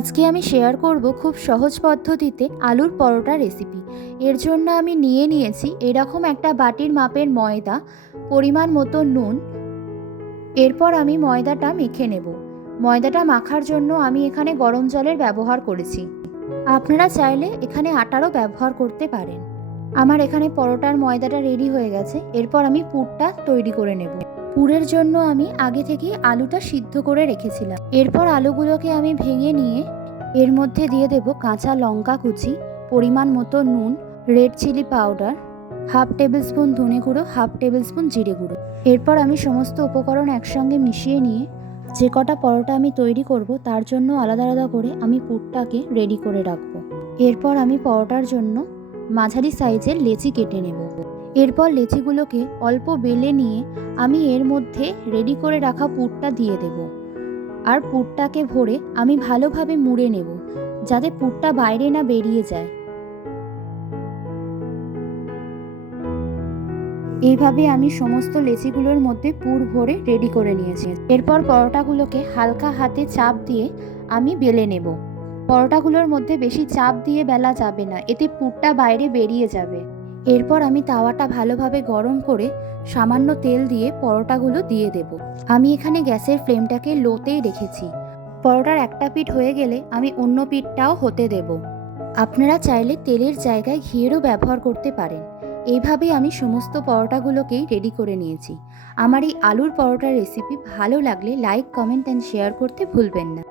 আজকে আমি শেয়ার করব খুব সহজ পদ্ধতিতে আলুর পরোটা রেসিপি। এর জন্য আমি নিয়েছি এরকম একটা বাটির মাপের ময়দা, পরিমাণ মতো নুন। এরপর আমি ময়দাটা মেখে নেব। ময়দাটা মাখার জন্য আমি এখানে গরম জলের ব্যবহার করেছি। আপনারা চাইলে এখানে আটারও ব্যবহার করতে পারেন। আমার এখানে পরোটার ময়দাটা রেডি হয়ে গেছে। এরপর আমি পুরটা তৈরি করে নেব। পুরের জন্য আমি আগে থেকেই আলুটা সিদ্ধ করে রেখেছিলাম। এরপর আলুগুলোকে আমি ভেঙে নিয়ে এর মধ্যে দিয়ে দেব কাঁচা লঙ্কা কুচি, পরিমাণ মতো নুন, red chilli powder, half tablespoon ধনে গুঁড়ো, হাফ টেবিল স্পুন জিরে গুঁড়ো। এরপর আমি সমস্ত উপকরণ একসঙ্গে মিশিয়ে নিয়ে যে কটা পরোটা আমি তৈরি করব তার জন্য আলাদা আলাদা করে আমি পুরটাকে রেডি করে রাখবো। এরপর আমি পরোটার জন্য মাঝারি সাইজের লেচি কেটে নেব। এরপর লেচিগুলোকে অল্প বেলে নিয়ে আমি এর মধ্যে রেডি করে রাখা পুরটা দিয়ে দেব। আর পুরটাকে ভরে আমি ভালোভাবে মুড়ে নেব, যাতে পুরটা বাইরে না বেরিয়ে যায়। এইভাবে আমি সমস্ত লেচিগুলোর মধ্যে পুর ভরে রেডি করে নিয়েছি। এরপর পরোটাগুলোকে হালকা হাতে চাপ দিয়ে আমি বেলে নেব। পরোটাগুলোর মধ্যে বেশি চাপ দিয়ে বেলা যাবে না, এতে পুরটা বাইরে বেরিয়ে যাবে। এরপর আমি তাওয়াটা ভালোভাবে গরম করে সামান্য তেল দিয়ে পরোটাগুলো দিয়ে দেব। আমি এখানে গ্যাসের ফ্লেমটাকে লোতেই রেখেছি। পরোটার একটা পিঠ হয়ে গেলে আমি অন্য পিঠটাও হতে দেব। আপনারা চাইলে তেলের জায়গায় ঘিয়েরও ব্যবহার করতে পারেন। এইভাবেই আমি সমস্ত পরোটাগুলোকেই রেডি করে নিয়েছি। আমার এই আলুর পরোটার রেসিপি ভালো লাগলে লাইক, কমেন্ট অ্যান্ড শেয়ার করতে ভুলবেন না।